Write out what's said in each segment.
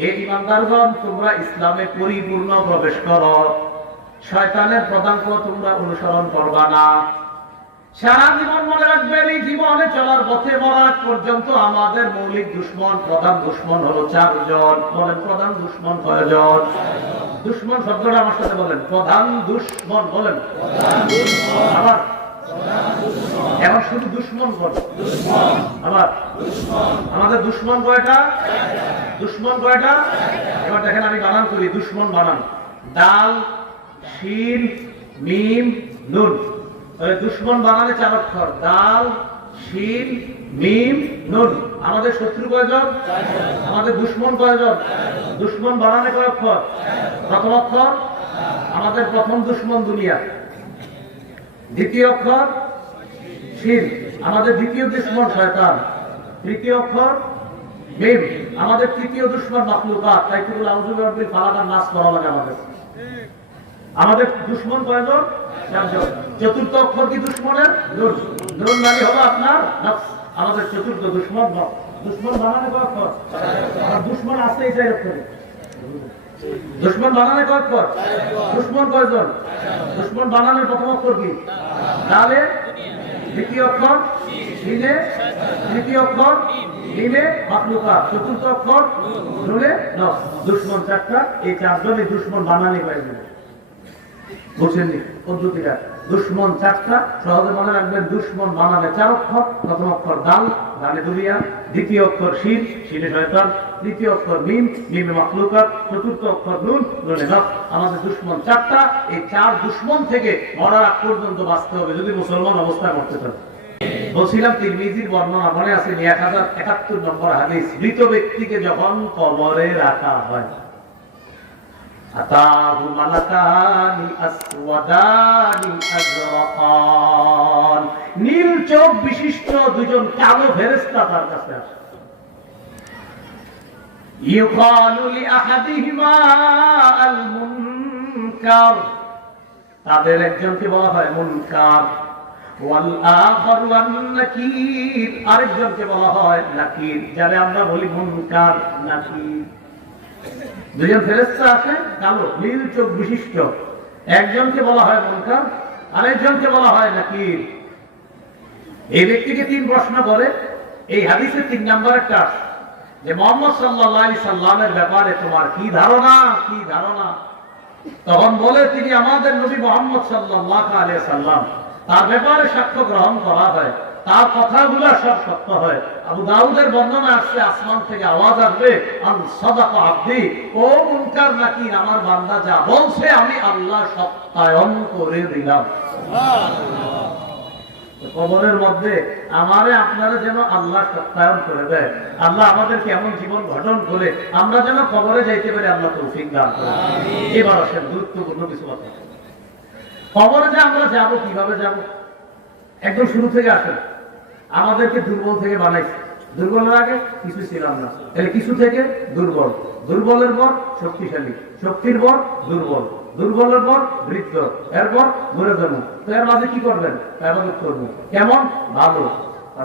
হে ইমানদারগণ তোমরা ইসলামে পরিপূর্ণ প্রবেশ করো। শয়তানের পদাঙ্ক তোমরা অনুসরণ করবা না। সারা জীবন মনে রাখবেন এই জীবনে চলার পথে মরার পর্যন্ত আমাদের মৌলিক দুশ্মন প্রধান দুশ্মন হলো চারজন। বলেন প্রধান দুশ্মন কয়জন? দুশ্মন শব্দটা আমার সাথে বলেন। প্রধান দুশ্মন বলেন। আবার এবার শুধু দুশ্মন বল। আবার আমাদের দুশ্মন কয়টা দুশ্মন কয়টা এবার দেখেন আমি বানান করি, দুশ্মন বানান। ডাল শিন মিম, নুন। দুশ্মন বানানে চার অক্ষর, ডাল শিন মিম, নুন। আমাদের শত্রু কয়জন? আমাদের দুশ্মন কয়জন? দুশ্মন বানানে কয় অক্ষর? প্রথম অক্ষর? আমাদের প্রথম দুশ্মন দুনিয়া। দ্বিতীয় অক্ষর শিন আমাদের দ্বিতীয় দুশ্মন শয়তান। তৃতীয় অক্ষর মিম আমাদের তৃতীয় দুশ্মন মাকলুকাত তাই তুল আউযুবিল ফালাকার নাস করা লাগে আমাদের। আমাদের দুশ্মন কয়জন চতুর্থ অক্ষর কি দুশ্মনের? নুন। নুন মানে হলো আপনার আমাদের চতুর্থ দুশ্মন দুশ্মন বানানে কয় অক্ষর? দুশ্মন আসতে এই চাই দুশ্মন বানানে কয় অক্ষর দুশ্মন কয়জন? দুশ্মন বানানোর প্রথম অক্ষর কি? তাহলে দ্বিতীয় অক্ষর দিনে তৃতীয় অক্ষর দিনে মাকলুকা চতুর্থ অক্ষর, নুলে নফ দুশ্মন চারটা, এই চারজনে দুশ্মন বানানি পাইবে বুঝছেননি পদ্ধতিটা, দুশ্মন চারটা, সহজে মনে রাখবেন দুশ্মন বানানে চার অক্ষর, প্রথম অক্ষর দুলিয়া, দ্বিতীয় অক্ষর শয়তান, তৃতীয় অক্ষর মিম, মিমে চতুর্থ অক্ষর নুন, নুনে নফ আমাদের দুশ্মন চারটা, এই চার দুশ্মন থেকে মরার আগ পর্যন্ত বাঁচতে হবে যদি মুসলমান অবস্থায় মরতে চান বলছিলাম তিরমিজির বর্ণনা মনে আছে এক হাজার একাত্তর নম্বর হাদিস, মৃত ব্যক্তিকে যখন কবরে রাখা হয় আতাহু মালাকানি আসওয়াদানি আজরাকান। নীল চোখ বিশিষ্ট দুজন কালো ফেরেশতা তার কাছে আসে। ইউকালু লিআহাদিহিমা আল তাদের একজনকে বলা হয় মুনকার। ওয়াল আখারু নাকির আরেকজনকে বলা হয় নাকির। যারে আমরা বলি মুনকার, নাকির। দুজন ফেরেস্তা আছে, কালো, নীল চোখ বিশিষ্ট। একজনকে বলা হয় মুনকার, আরেকজনকে বলা হয় নাকির। এই ব্যক্তিকে তিন প্রশ্ন করে, এই হাদিসের তিন নাম্বার একটা। যে মোহাম্মদ সাল্লাহ সাল্লামের ব্যাপারে তোমার কি ধারণা কি ধারণা? তখন বলে, তিনি আমাদের নবী মোহাম্মদ সাল্লাহ আলিয়া সাল্লাম। তার ব্যাপারে সাক্ষ্য গ্রহণ করা হয়। তার কথাগুলো সব সত্য হয়। আবু দাউদের বর্ণনা আসছে আসমান থেকে আওয়াজ আসবে আন সাদাকা আব্দি ও মুনকার নাকি আমার বান্দা যা বলছে আমি আল্লাহ সত্যায়ন করে দিলাম। কবরের মধ্যে আমারে আপনারা যেন আল্লাহ সত্যায়ন করে দেয়। আল্লাহ আমাদেরকে এমন জীবন গঠন করে আমরা যেন কবরে যাইতে পারি আল্লাহ তৌফিক দান করে এবার আসেন গুরুত্বপূর্ণ কিছু কথা। কবরে যে আমরা যাব কীভাবে যাব? একদম শুরু থেকে আসেন। আমাদেরকে দুর্বল থেকে বানাইছে। দুর্বলের আগে কিছু ছিলাম না। তাহলে কিছু থেকে দুর্বল। দুর্বলের পর শক্তিশালী। শক্তির পর দুর্বল। দুর্বলের পর বৃদ্ধ। এরপর ঘুরে জন্ম। তো এর মাঝে কি করবেন? ব্যবহার করব। কেমন? ভালো।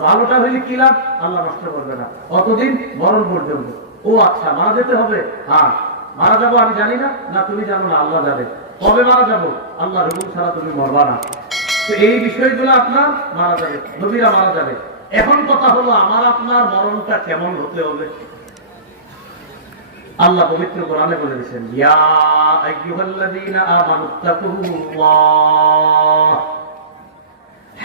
ভালোটা হইলে কি লাভ? আল্লাহ নষ্ট করবে না। অতদিন মরণ পর্যন্ত। ও আচ্ছা মারা যেতে হবে? হ্যাঁ। মারা যাব আমি জানি না না তুমি জানো না, আল্লাহ জানে। কবে মারা যাব? আল্লাহ হুকুম ছাড়া তুমি মরবা না। এই বিষয়গুলো আপনার মারা যাবে, নবীরা মারা যাবে। এখন কথা হলো, আমার আপনার মরণটা কেমন হতে হবে? আল্লাহ পবিত্র কোরআনে বলে দিয়েছেন, ইয়া আইয়ুহাল্লাযীনা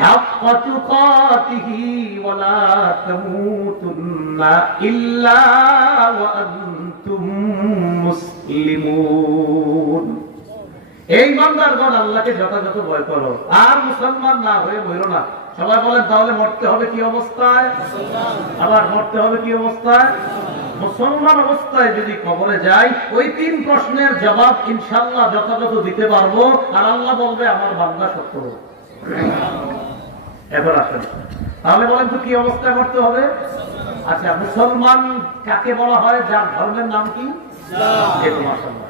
হাক্কা তুকাতিহি ওয়া লা তামুতুন্না ইল্লা ওয়া আনতুম মুসলিমুন। এই বান্দারগণ আল্লাহকে যথাযথ ভয় করো। আর মুসলমান না হয়ে বইল না। সবাই বলেন, তাহলে মরতে হবে কি অবস্থায়? আবার মরতে হবে কি অবস্থায়? মুসলমান অবস্থায় যদি কবরে যাই, ওই তিন প্রশ্নের জবাব ইনশাল্লাহ যথাযথ দিতে পারব। আর আল্লাহ বলবে, আমার বান্দা সত্য এখন আসেন। তাহলে বলেন তো, কি অবস্থায় মরতে হবে? আচ্ছা মুসলমান কাকে বলা হয়? যার ধর্মের নাম কি? মাশাআল্লাহ।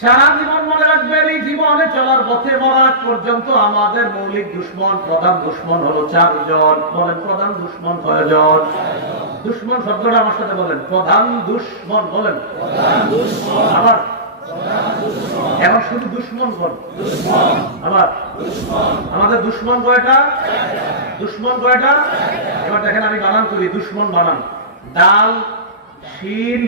সারা জীবন মনে রাখবেন এই জীবনে চলার পথে মরার পর্যন্ত আমাদের মৌলিক দুশ্মন প্রধান দুশ্মন হলো চারজন। বলেন প্রধান দুশ্মন কয়জন? দুশ্মন শব্দটা আমার সাথে বলেন। প্রধান দুশ্মন বলেন। আবার? এখন শুধু দুশ্মন বল। আবার? আমাদের দুশ্মন কয়টা? দুশ্মন কয়টা? এবার দেখেন আমি বানান করি। দুশ্মন বানান। ডাল শিন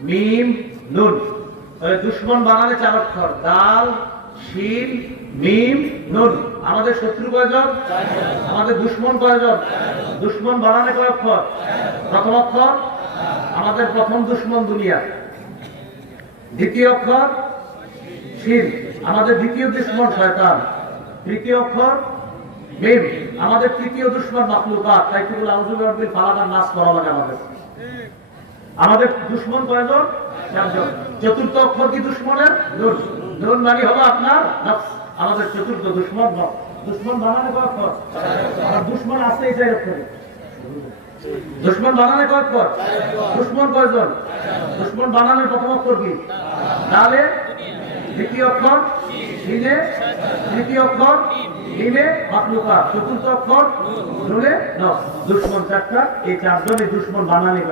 মিম নুন। দুশ্মন বানানে চার অক্ষর ডাল শিন মিম নুন আমাদের শত্রু কয়জন? আমাদের দুশ্মন কয়জন? দুশ্মন বানানে কয় অক্ষর প্রথম অক্ষর? আমাদের প্রথম দুশ্মন দুনিয়া। দ্বিতীয় অক্ষর? শিন আমাদের দ্বিতীয় দুশ্মন শয়তান। তৃতীয় অক্ষর? মিম আমাদের তৃতীয় দুশ্মন মাকলুকাত তাই তুগুল আউজুবিল ফালাকার নাচ করা লাগে আমাদের। আমাদের দুশ্মন কয়জন? চারজন। চতুর্থ অক্ষর কি দুশ্মনের? নুন। নুন মানে হলো আপনার আমাদের চতুর্থ দুশ্মন দুশ্মন বানানে কয় অক্ষর? আর দুশ্মন আছে এই চার অক্ষরে দুশ্মন বানানে কয় অক্ষর? দুশ্মন কয়জন? দুশ্মন বানানোর প্রথম অক্ষর কি? তাহলে দ্বিতীয় অক্ষর শিনে তৃতীয় অক্ষর নিমে মাকলুকা চতুর্থ অক্ষর, নুনে নফস। দুশ্মন চারটা, এই চারজনে দুশ্মন বানানি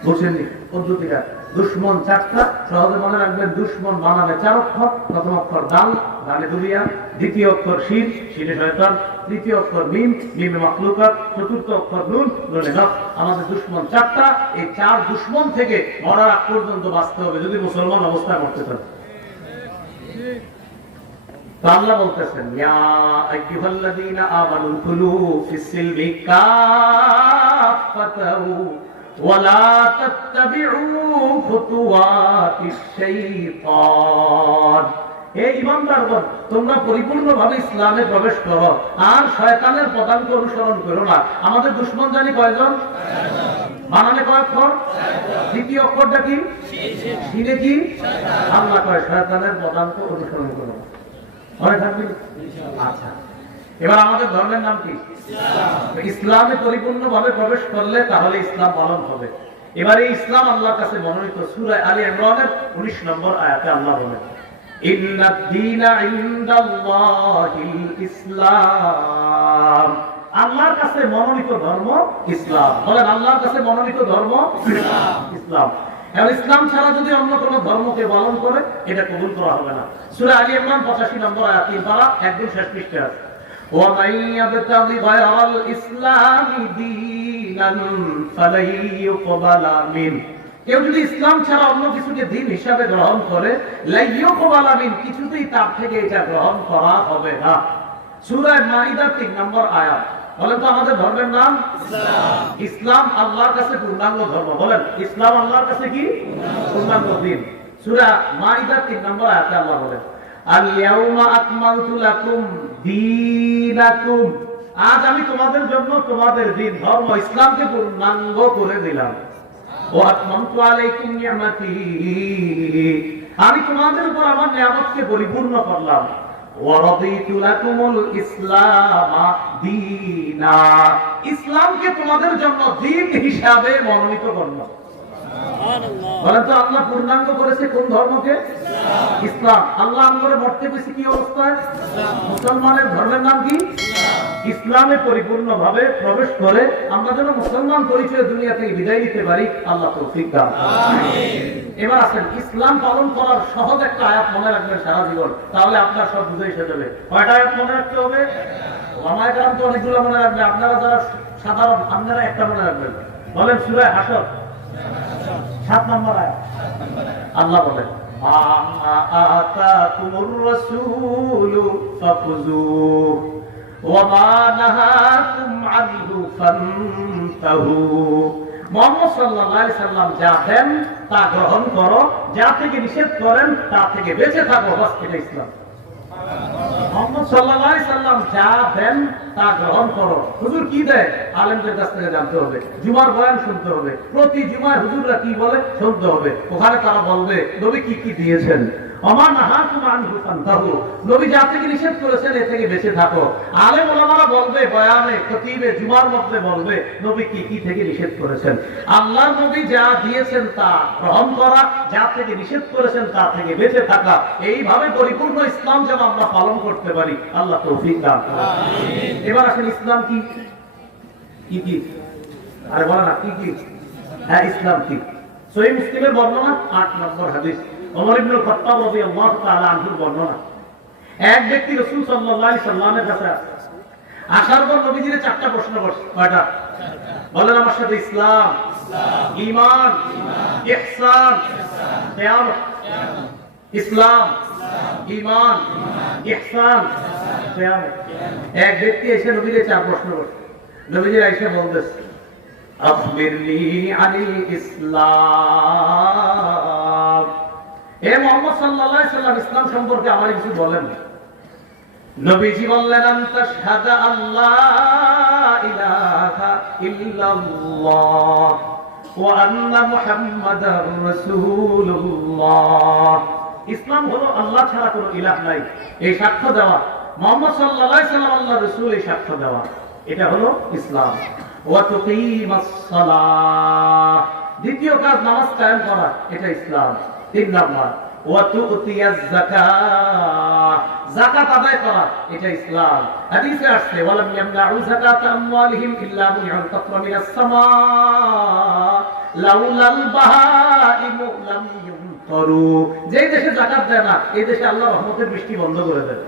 পাইবে বুঝছেননি পদ্ধতিটা। দুশ্মন চারটা, সহজে মনে রাখবেন দুশ্মন বানানে চার অক্ষর। প্রথম অক্ষর দাল দালে দুলিয়া দ্বিতীয় অক্ষর শির, শিরে শয়তান, তৃতীয় অক্ষর মিম, মিমে মাকলুকাত চতুর্থ অক্ষর নুন, নুনে নফ আমাদের দুশ্মন চারটা, এই চার দুশ্মন থেকে মরার আগ পর্যন্ত বাঁচতে হবে যদি মুসলমান অবস্থায় মরতে চান তো আল্লাহ বলতেছেন, ইয়া আইয়ুহাল্লাযীনা আমানু কুলু ফিস-সিলমি কাফাতাও ওয়ালা তাত্তাবিউ খুতুওয়াতিশ শাইতান। হে ঈমানদারগণ তোমরা পরিপূর্ণভাবে ইসলামে প্রবেশ করো, আর শয়তানের পদাঙ্ক অনুসরণ করো না। আমাদের দুশ্মন জানি কয়জন? বানানে কয় অক্ষর? দ্বিতীয় অক্ষরটা কি? শিরে কি? আল্লাহ কয়, শয়তানের পদাঙ্ক অনুসরণ করো। মনে থাকবে? আচ্ছা। এবার আমাদের ধর্মের নাম কি? ইসলামে পরিপূর্ণ ভাবে প্রবেশ করলে তাহলে ইসলাম পালন হবে। এবারে ইসলাম আল্লাহর কাছে মনোনীত সূরা আলী ইমরানের 19 নম্বর আয়াতে আল্লাহ বলেন আল্লাহর কাছে মনোনীত ধর্ম ইসলাম। বলেন, আল্লাহর কাছে মনোনীত ধর্ম ইসলাম। ইসলাম ছাড়া যদি অন্য কোন ধর্মকে পালন করে, এটা কবুল করা হবে না। সূরা আলী ইমরান 85 নম্বর আয়াত তিন পারা একদম শেষ পৃষ্ঠায় আছে। ومن يبتغ غير الإسلام دينا فلن يقبل منه কেউ যদি ইসলাম ছাড়া অন্য কিছুকে দিন হিসাবে গ্রহণ করে লাইয়ো কোবালামিন কিছুতেই তার থেকে এটা গ্রহণ করা হবে না সূরা মাইদার তিন নম্বর আয়াত বলেন তো আমাদের ধর্মের নাম ইসলাম আল্লাহর কাছে পূর্ণাঙ্গ ধর্ম বলেন ইসলাম আল্লাহর কাছে কি পূর্ণাঙ্গ দিন সূরা মাইদার তিন নম্বর আয়াতে আল্লাহ বলেন আজ আমি তোমাদের জন্য তোমাদের দিন, ধর্ম, ইসলামকে পূর্ণাঙ্গ করে দিলাম। ও নিয়ামাতি। আমি তোমাদের উপর আমার নিয়ামতকে পরিপূর্ণ করলাম। ইসলামকে তোমাদের জন্য দিন হিসাবে মনোনীত করলাম। বলেন তো আল্লাহ পূর্ণাঙ্গ করেছে কোন ধর্মকে? ইসলাম। আল্লাহ আমাদের মরতে বেশি কি অবস্থায়? মুসলমানের ধর্মের নাম কি? ইসলামে। পরিপূর্ণ ভাবে প্রবেশ করে আমরা যেন মুসলমান পরিচয় দুনিয়া থেকে বিদায় নিতে পারি আল্লাহ তৌফিক দান এবার আসেন ইসলাম পালন করার সহজ একটা আয়াত মনে রাখবেন সারা জীবন তাহলে আপনার সব বুঝে এসে যাবে। কয়টা আয়াত মনে রাখতে হবে? ওলামায়ে কেরাম তো অনেকগুলো মনে রাখবে আপনারা যারা সাধারণ আপনারা একটা মনে রাখবেন। বলেন সুরায় হাসর। সাত নম্বর আল্লাহ বলেন যা দেন, তা গ্রহণ করো, যা থেকে নিষেধ করেন, তা থেকে বেঁচে থাকো এটা ইসলাম। মোহাম্মদ সাল্লাল্লাহু সাল্লাম যা দেন তা গ্রহণ করো। হুজুর কি দেয়? আলেমদের কাছ থেকে জানতে হবে। জুমার বয়ান শুনতে হবে। প্রতি জুমায় হুজুররা কি বলে? শুনতে হবে। ওখানে তারা বলবে, নবী কি কি দিয়েছেন? ফান্তাহু নবী যা থেকে নিষেধ করেছেন এ থেকে বেঁচে থাকো। আলেম ওলামারা বলবে বয়ানে খতিবে জুমার মধ্যে বলবে নবী কি কি থেকে নিষেধ করেছেন? আল্লাহ নবী যা দিয়েছেন তা গ্রহণ করা যা থেকে নিষেধ করেছেন তা থেকে বেঁচে থাকা এইভাবে পরিপূর্ণ ইসলাম যেন আমরা পালন করতে পারি আল্লাহ তৌফিক দান এবার আসেন ইসলাম কি? কি কি? আরে বলে না কি কি? হ্যাঁ ইসলাম কি? সহি মুসলিমের বর্ণনা আট নম্বর হাদিস। ওমর ইবনুল রাদিয়াল্লাহু তাআলা বর্ণনা। এক ব্যক্তি রাসূল সাল্লাল্লাহু আলাইহি সাল্লামের কাছে আসে। আসার পর নবীজির চারটা প্রশ্ন কয়টা? বলেন আমার সাথে ইসলাম ঈমান ইহসান ইসলাম ইহসান এক ব্যক্তি এসে নবীরে চার প্রশ্ন করছে নবীজির এসে বলতেছে ইসলাম। এ মোহাম্মদ সাল্লাল্লাহু সাল্লাম, ইসলাম সম্পর্কে আমার কিছু বলেন। নবীজি বললেন, আনতা আল্লাহ ইলাহা ইল্লাল্লাহ ওয়া আন্না মুহাম্মাদার রাসূলুল্লাহ। ইসলাম হলো আল্লাহ ছাড়া কোনো ইলাহ নাই। এই সাক্ষ্য দেওয়া, মোহাম্মদ সাল্লাল্লাহু সাল্লাম আল্লাহর রাসূল এই সাক্ষ্য দেওয়া। এটা হলো ইসলাম। ওয়া তুকিমাস সালাহ। দ্বিতীয় কাজ, নামাজ কায়েম করা, এটা ইসলাম। ইসলাম। যেই দেশে যাকাত দেয় না, এই দেশে আল্লাহ রহমতের বৃষ্টি বন্ধ করে দেয়।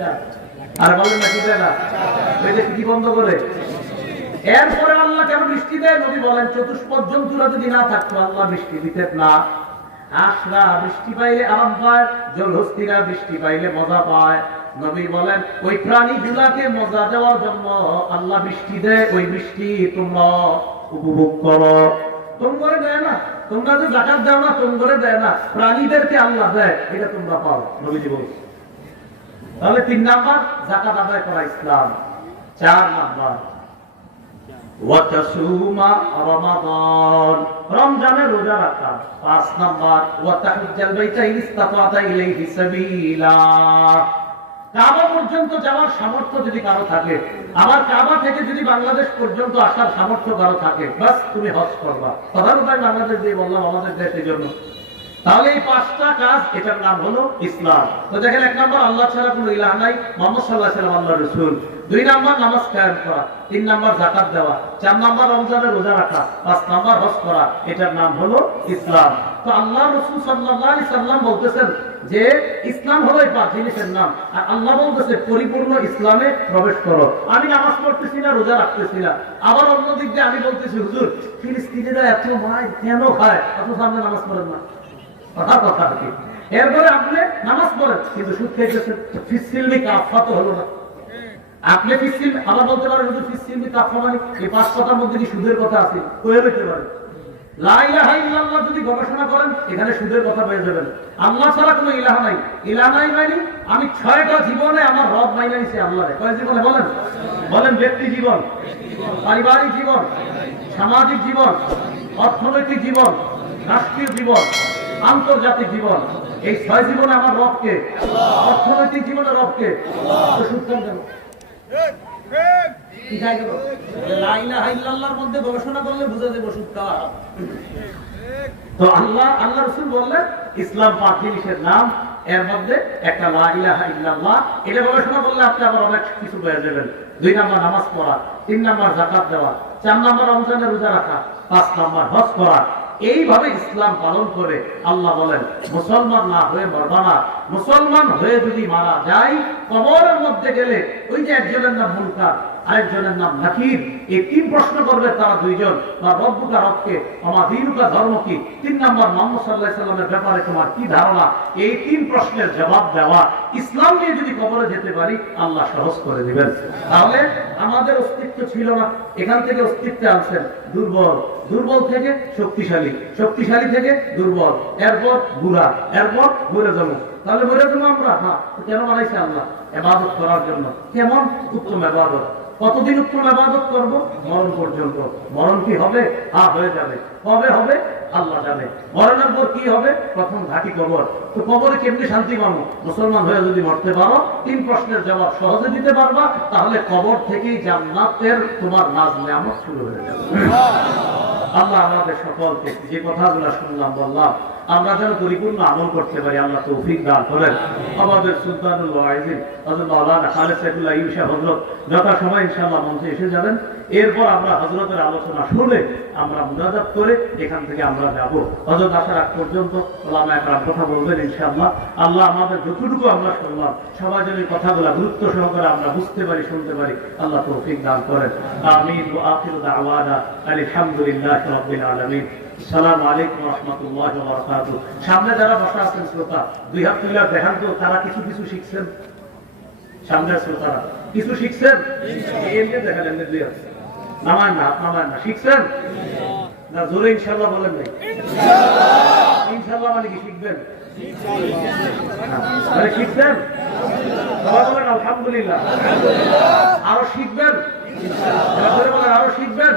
না? আর বলেন না কি দেয় না? ওই দেশে কি বন্ধ করে? এরপরে আল্লাহ কেন বৃষ্টি দেয়? নবী বলেন, চতুষ্পদ জন্তুরা যদি না থাকতো, আল্লাহ বৃষ্টি দিতেন না। হাঁসরা বৃষ্টি পাইলে আরাম পায়, জলহস্তিরা বৃষ্টি পাইলে মজা পায়। নবী বলেন, ওই প্রাণী গুলাকে মজা দেওয়ার জন্য আল্লাহ বৃষ্টি দেয়, ওই বৃষ্টি তোমরা উপভোগ করো। তোমরা দেয় না, তোমরা যে জাকাত দাও না, তোমরা দেয় না, প্রাণীদেরকে আল্লাহ দেয়, এটা তোমরা পাও, নবীজি বলছে তাহলে তিন নাম্বার, জাকাত আদায় করা ইসলাম। চার নাম্বার যাওয়ার সামর্থ্য যদি কারও থাকে, আবার কাবা থেকে যদি বাংলাদেশ পর্যন্ত আসার সামর্থ্য কারও থাকে, বাস তুমি হজ করবা। প্রধানত বাংলাদেশ দিয়ে বললাম আমাদের দেশের জন্য তাহলে এই পাঁচটা কাজ, এটার নাম হলো ইসলাম। তো দেখেন, এক নম্বর, আল্লাহ ছাড়া কোনো ইলাহ নাই। মোহাম্মদ সাল্লাহ সাল্লাম আল্লাহ রসুল। দুই নম্বর, নামাজ করা। তিন নম্বর জাকাত দেওয়া। চার নম্বর, রমজানের রোজা রাখা। পাঁচ নম্বর, হজ করা। এটার নাম হলো ইসলাম। তো আল্লাহ রসুল সাল্লাহ সাল্লাম বলতেছেন যে, ইসলাম হলো এই পাঁচ জিনিসের নাম। আর আল্লাহ বলতেছে, পরিপূর্ণ ইসলামে প্রবেশ করো। আমি নামাজ পড়তেছি না, রোজা রাখতেছি না। আবার অন্য দিক দিয়ে আমি বলতেছি, হুজুর, ফিলিস্তিনিরা এত মায় কেন খায়? অথচ আপনি নামাজ পড়েন না। কথা কথা এরপরে আপনি নামাজ পড়েন, কিন্তু ফিসিলমি হলো না। আপনি ফিসিল আবার বলতে পারেন ফিসিলমি কাফা মানে এই পাঁচ কথার মধ্যে কি সুদের কথা আছে? কয়ে পেতে পারেন। যদি গবেষণা করেন, এখানে সুদের কথা আল্লাহ ছাড়া কোনো ইলাহ নাই। ইলাহ নাই মানে আমি ছয়টা জীবনে আমার রব মাইনা নিছি আল্লাহরে। কয় জীবনে বলেন? বলেন ব্যক্তি জীবন, পারিবারিক জীবন, সামাজিক জীবন, অর্থনৈতিক জীবন, রাষ্ট্রীয় জীবন। আন্তর্জাতিক জীবন। এই ছয় জীবনে আমার রবকে, অর্থনৈতিক জীবনে রবকে। ইসলাম এর মধ্যে একটা লা গবেষণা করলে আপনি আবার অনেক কিছু নাম্বার নামাজ পড়া, তিন নাম্বার দেওয়া, চার নাম্বার রোজা রাখা, পাঁচ নাম্বার হজ করা এইভাবে ইসলাম পালন করে আল্লাহ বলেন, মুসলমান না হয়ে মরবা না। মুসলমান হয়ে যদি মারা যায়, কবরের মধ্যে গেলে ওই যে একজনের নাম মুনকার আরেকজনের নাম নাকির এই তিন প্রশ্ন করবে তারা দুইজন। বা রব্বুকা রবকে আমার দিনুকা ধর্ম কি তিন নম্বর, মোহাম্মদ সাল্লাহ সাল্লামের ব্যাপারে তোমার কি ধারণা? এই তিন প্রশ্নের জবাব দেওয়া ইসলাম নিয়ে যদি কবরে যেতে পারি, আল্লাহ সহজ করে দিবেন। তাহলে আমাদের অস্তিত্ব ছিল না। এখান থেকে অস্তিত্বে আনছেন দুর্বল। দুর্বল থেকে শক্তিশালী। শক্তিশালী থেকে দুর্বল। এরপর বুড়া। এরপর ঘুরে যাব। তাহলে ঘুরে যাব আমরা? হ্যাঁ। কেন বানাইছে আল্লাহ? এবাদত করার জন্য। কেমন? উত্তম এবাদত। কতদিন উত্তম আবাদত করব? মরণ পর্যন্ত। মরণ কি হবে? হ্যাঁ হয়ে যাবে। কবে হবে? আল্লাহ জানে। মরণের পর কি হবে? প্রথম ঘাটি কবর। তো কবরে কেমনি শান্তি পাবো? মুসলমান হয়ে যদি মরতে পারো তিন প্রশ্নের জবাব সহজে দিতে পারবা তাহলে কবর থেকেই জান্নাতের তোমার নাজ নেয়ামত শুরু হয়ে যাবে। আল্লাহ আমাদের সকলকে যে কথাগুলো শুনলাম বললাম আমরা যেন পরিপূর্ণ আমল করতে পারি আল্লাহ তৌফিক দান করেন। আমাদের সুলতানুল ওয়াইজিন হযরত মাওলানা খালেদ সাইফুল্লাহ ইউসা হযরত যথা সময় ইনশাআল্লাহ মঞ্চে এসে যাবেন। এরপর আমরা হযরতের আলোচনা শুনে আমরা মুনাজাত করে এখান থেকে আমরা যাব। হযরত আসার আগ পর্যন্ত ওলামা একরাম কথা বলবেন ইনশাআল্লাহ। আল্লাহ আমাদের যতটুকু আমরা শুনলাম সবাই যেন কথাগুলো গুরুত্ব সহকারে আমরা বুঝতে পারি শুনতে পারি আল্লাহ তৌফিক দান করেন। আমিন ওয়া আখিরু দাওয়ানা আলহামদুলিল্লাহি রাব্বিল আলামিন। সালাম আলাইকুম রহমতুল্লাহ সামনে যারা বসা আছেন শ্রোতা দুই হাত তুলে দেখান তো তারা কিছু কিছু শিখছেন? সামনের শ্রোতারা কিছু শিখছেন? এমনি দেখান দুই হাত। নামান না নামান না। শিখছেন? না জোরে ইনশাল্লাহ বলেন নাই। ইনশাল্লাহ মানে কি শিখবেন? মানে শিখছেন? সবাই বলেন আলহামদুলিল্লাহ। আরও শিখবেন? আরও শিখবেন?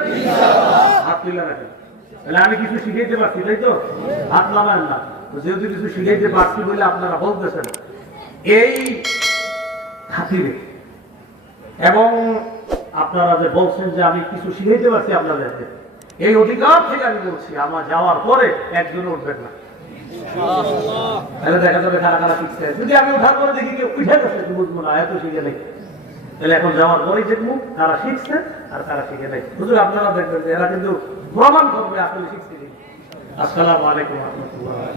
হাত তুলে রাখেন। তাহলে আমি কিছু শিখাইতে পারছি, তাই তো? হাত নামান না। যেহেতু কিছু শিখাইতে পারছি বলে আপনারা বলতেছেন, এই খাতিরে। এবং আপনারা যে বলছেন যে আমি কিছু শিখাইতে পারছি আপনাদেরকে, এই অধিকার থেকে আমি বলছি, আমার যাওয়ার পরে একজন উঠবেন না। তাহলে দেখা যাবে খারা খারাপ শিখছে যদি আমি উঠার পরে দেখি কেউ উঠে গেছে বুঝব না, এত শিখে নেই। তাহলে এখন যাওয়ার পরেই দেখব তারা শিখছে আর তারা শিখে নেই। হুজুর, আপনারা দেখবেন এরা কিন্তু প্রমাণ করবে, আসলে শিখছে। আসসালামু আলাইকুম রহমতুল্লাহ।